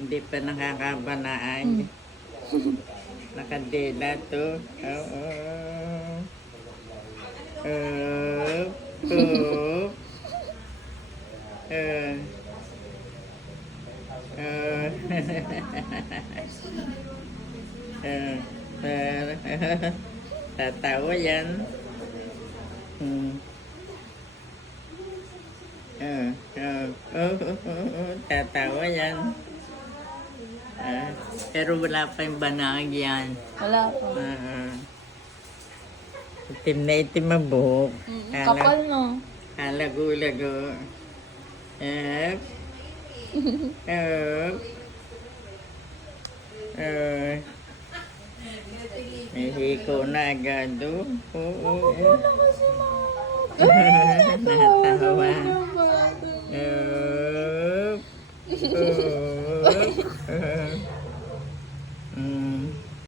Hindi pa nakakabanaan. Nakadila to. Oo. Up. Up. Tatawa yan. Tatawa yan. Pero wala pa yung banag yan. Wala pa. Itim na itim ang buhok. Kapal, no? Lago-lago. Up. Up. May hiko na agad. Oo. Natawa. Up. Up.